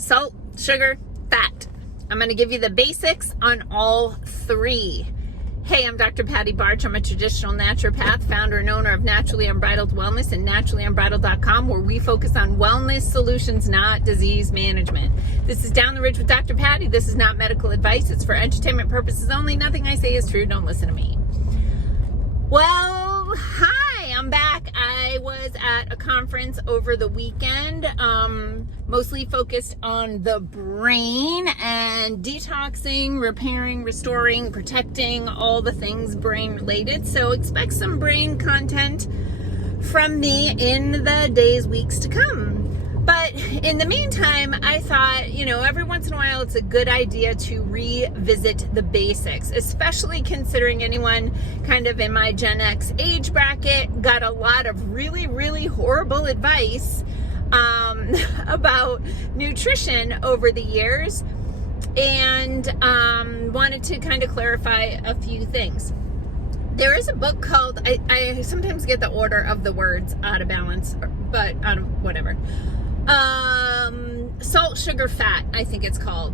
salt, sugar, fat. I'm going to give you the basics on all three. Hey, I'm Dr. Patty Barch. I'm a traditional naturopath, founder and owner of Naturally Unbridled Wellness and naturallyunbridled.com, where we focus on wellness solutions, not disease management. This is Down the Ridge with Dr. Patty. This is not medical advice. It's for entertainment purposes only. Nothing I say is true. Don't listen to me. Well, hi, I'm back. I was at a conference over the weekend, mostly focused on the brain and detoxing, repairing, restoring, protecting, all the things brain related. So expect some brain content from me in the days, weeks to come. But in the meantime, I thought, every once in a while, it's a good idea to revisit the basics, especially considering anyone kind of in my Gen X age bracket got a lot of really, really horrible advice about nutrition over the years, and wanted to kind of clarify a few things. There is a book called, I sometimes get the order of the words out of balance, but whatever. Salt, Sugar, Fat, I think it's called.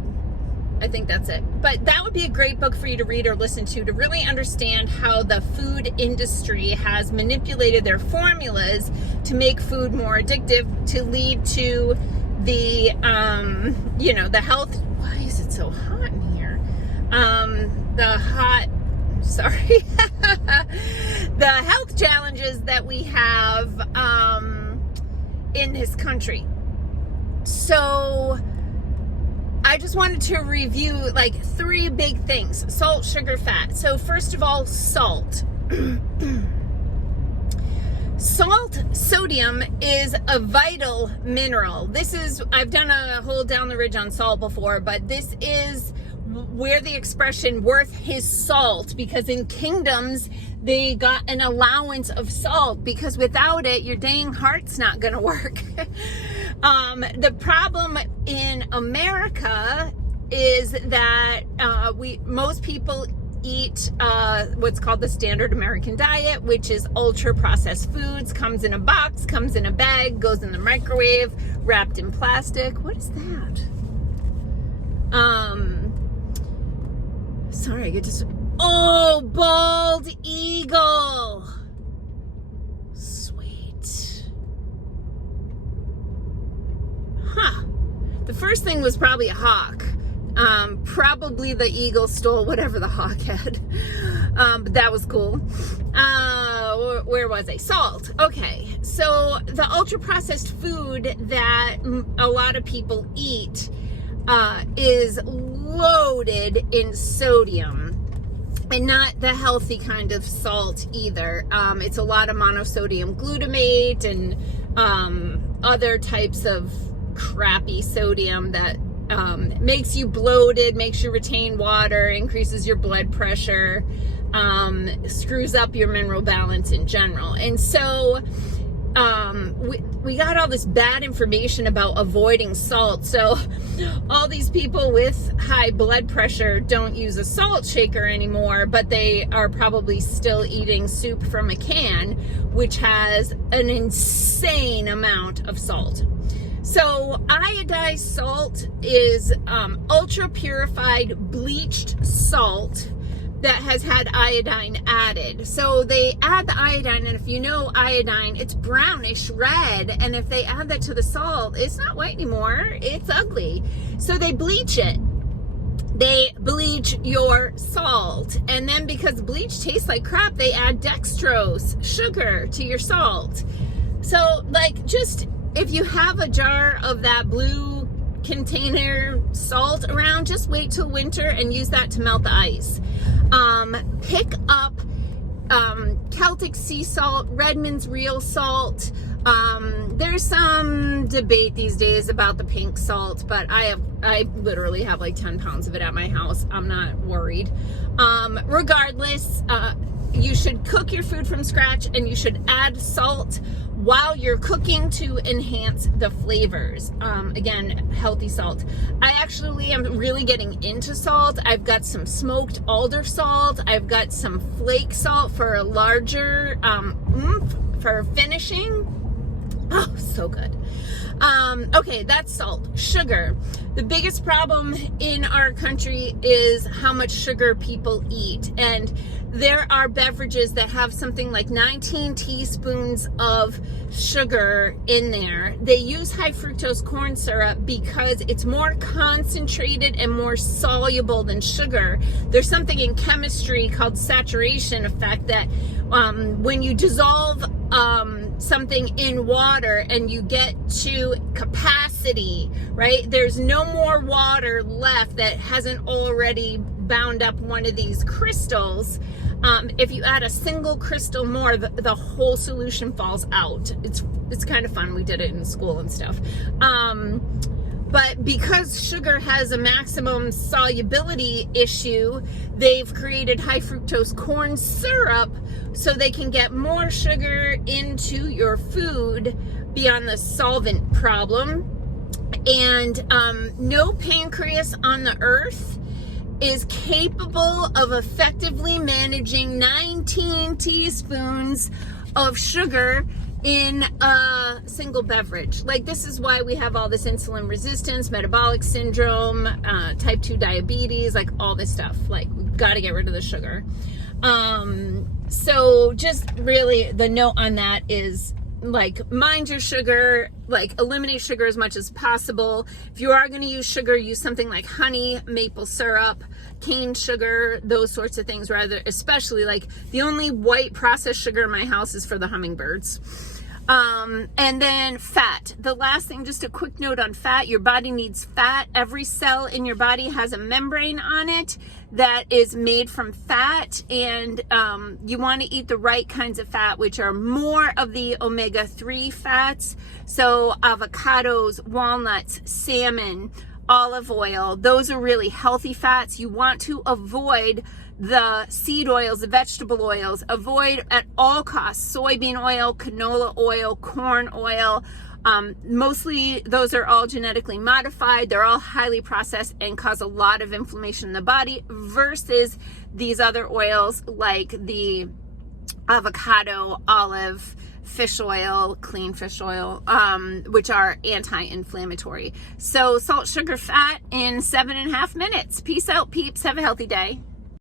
I think that's it. But that would be a great book for you to read or listen to really understand how the food industry has manipulated their formulas to make food more addictive, to lead to the, the health. Why is it so hot in here? The health challenges that we have in this country. So I just wanted to review three big things: salt, sugar, fat. So first of all, salt. Salt, sodium, is a vital mineral. I've done a whole Down the Ridge on salt before, but this is where the expression worth his salt, because in kingdoms they got an allowance of salt, because without it your dang heart's not gonna work. The problem in America is that most people eat what's called the standard American diet, which is ultra processed foods, comes in a box, comes in a bag, goes in the microwave, wrapped in plastic. What is that? Sorry, bald eagle. Sweet. Huh. The first thing was probably a hawk. Probably the eagle stole whatever the hawk had. But that was cool. Where was I? Salt. Okay. So the ultra processed food that a lot of people eat is loaded in sodium, and not the healthy kind of salt either. It's a lot of monosodium glutamate and other types of crappy sodium that makes you bloated, makes you retain water, increases your blood pressure, screws up your mineral balance in general. And so we got all this bad information about avoiding salt. So all these people with high blood pressure don't use a salt shaker anymore, but they are probably still eating soup from a can, which has an insane amount of salt. So iodized salt is ultra purified bleached salt that has had iodine added. So they add the iodine, and if you know iodine, it's brownish red, and if they add that to the salt, it's not white anymore, it's ugly. So they bleach it. They bleach your salt, and then because bleach tastes like crap, they add dextrose, sugar, to your salt. So just if you have a jar of that blue container salt around, just wait till winter and use that to melt the ice. Pick up Celtic sea salt, Redmond's real salt. There's some debate these days about the pink salt, but I literally have 10 pounds of it at my house. I'm not worried. Regardless, you should cook your food from scratch, and you should add salt while you're cooking to enhance the flavors. Again, healthy salt. I actually am really getting into salt. I've got some smoked alder salt. I've got some flake salt for a larger oomph for finishing. Oh, so good. Okay, that's salt. Sugar. The biggest problem in our country is how much sugar people eat. And there are beverages that have something like 19 teaspoons of sugar in there. They use high fructose corn syrup because it's more concentrated and more soluble than sugar. There's something in chemistry called saturation effect that when you dissolve something in water and you get to capacity, right? There's no more water left that hasn't already bound up one of these crystals. If you add a single crystal more, the whole solution falls out. It's kind of fun. We did it in school and stuff. But because sugar has a maximum solubility issue, they've created high fructose corn syrup so they can get more sugar into your food beyond the solvent problem. And no pancreas on the earth is capable of effectively managing 19 teaspoons of sugar in a single beverage. Like, this is why we have all this insulin resistance, metabolic syndrome, type 2 diabetes, like all this stuff. Like, we've got to get rid of the sugar. So just really the note on that is, like, mind your sugar, like, eliminate sugar as much as possible. If you are going to use sugar, use something like honey, maple syrup, cane sugar, those sorts of things, rather, especially, like, the only white processed sugar in my house is for the hummingbirds. And then fat. The last thing, just a quick note on fat. Your body needs fat. Every cell in your body has a membrane on it that is made from fat, and you want to eat the right kinds of fat, which are more of the omega-3 fats. So avocados, walnuts, salmon, olive oil, those are really healthy fats. You want to avoid the seed oils, the vegetable oils. Avoid at all costs soybean oil, canola oil, corn oil. Mostly those are all genetically modified. They're all highly processed and cause a lot of inflammation in the body, versus these other oils like the avocado, olive, fish oil, clean fish oil, which are anti-inflammatory. So salt, sugar, fat in 7.5 minutes. Peace out, peeps. Have a healthy day.